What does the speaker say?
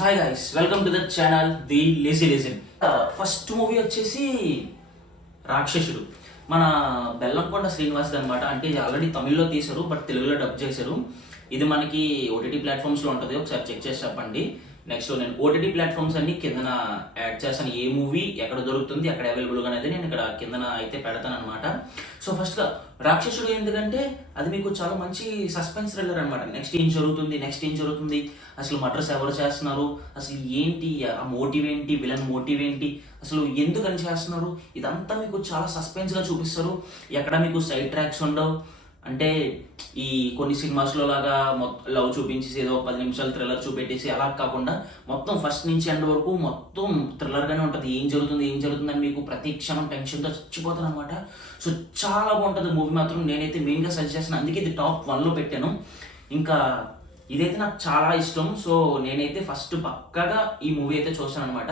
Hi guys, welcome to the channel the lazy legend. First movie వచ్చేసి రాక్షసుడు. మన బెల్లంకొండ శ్రీనివాస్ అనమాట. అంటే ఇది ఆల్రెడీ తమిళ్లో తీశారు, బట్ తెలుగులో డబ్ చేశారు. ఇది మనకి ఓటీటీ ప్లాట్ఫామ్స్లో ఉంటుంది, ఒకసారి చెక్ చేసి చెప్పండి. నెక్స్ట్ నేను ఓటీటీ ప్లాట్ఫామ్స్ అన్ని కిందన యాడ్ చేస్తాను. ఏ మూవీ ఎక్కడ దొరుకుతుంది, ఎక్కడ అవైలబుల్గా అనేది నేను ఇక్కడ కిందన అయితే పెడతాను అనమాట. సో ఫస్ట్గా రాక్షసుడు ఎందుకంటే అది మీకు చాలా మంచి సస్పెన్స్ థ్రిల్లర్ అనమాట. నెక్స్ట్ ఏం జరుగుతుంది, అసలు మర్డర్స్ ఎవరు చేస్తున్నారు, అసలు ఏంటి ఆ మోటివ్ ఏంటి, విలన్ మోటివ్ ఏంటి, అసలు ఎందుకని చేస్తున్నారు, ఇదంతా మీకు చాలా సస్పెన్స్గా చూపిస్తారు. ఎక్కడ మీకు సైడ్ ట్రాక్స్ ఉండవు. అంటే ఈ కొన్ని సినిమాస్లో లాగా లవ్ చూపించేసి ఏదో 10 నిమిషాలు థ్రిల్లర్ చూపెట్టేసి అలా కాకుండా మొత్తం ఫస్ట్ నుంచి ఎండ్ వరకు మొత్తం థ్రిల్లర్గానే ఉంటుంది. ఏం జరుగుతుంది అని మీకు ప్రతి క్షణం టెన్షన్తో చచ్చిపోతాను అనమాట. సో చాలా బాగుంటుంది మూవీ మాత్రం. నేనైతే మెయిన్గా సజెస్ట్ చేస్తాను, అందుకే ఇది టాప్ 1లో పెట్టాను. ఇంకా ఇదైతే నాకు చాలా ఇష్టం. సో నేనైతే ఫస్ట్ పక్కాగా ఈ మూవీ అయితే చూస్తాను అనమాట.